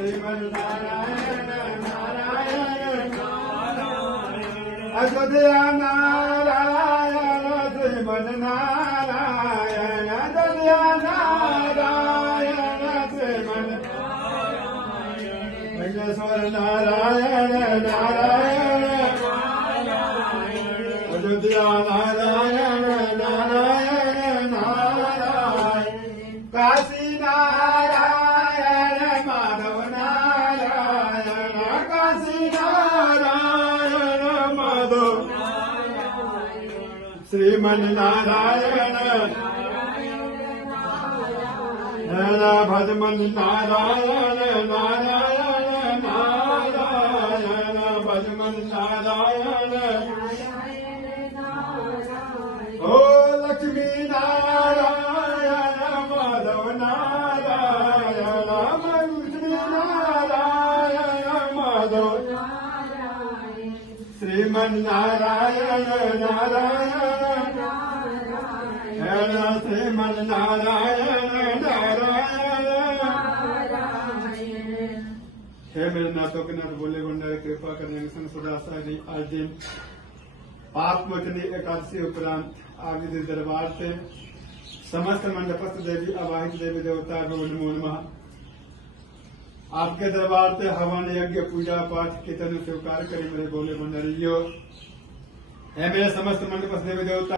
श्रीमन्नारायण नारायण अयोध्या नारायण श्रीमन्नारायण अयोध्या नारायण श्रीमन्नारायण नारायण नारायण अयोध्या नारायण नारायण नारायण काशी नारायण माधव नारायण काशी नारायण माधव श्रीमन्नारायण भजमन नारायण नारायण नारायण भजमन नारायण ओ लक्ष्मी नारायण माधव नारायण लक्ष्मी नारायण माधव श्रीमन्नारायण नारायण श्रीमन्नारायण नारायण। हे मेरे नाथों के नाथ बोले भंडारे कृपा करने संग सदा सारी आज दिन पापमोचनी एकादशी उपरांत आगे दरबार से समस्त मंडपस्थ देवी अवाहित देवी देवता नमो नमः। आपके दरबार से हवन यज्ञ पूजा पाठ कीर्तन स्वीकार करें मेरे बोले भंडारियों। है मेरे समस्त मंडपस्थ देवी देवता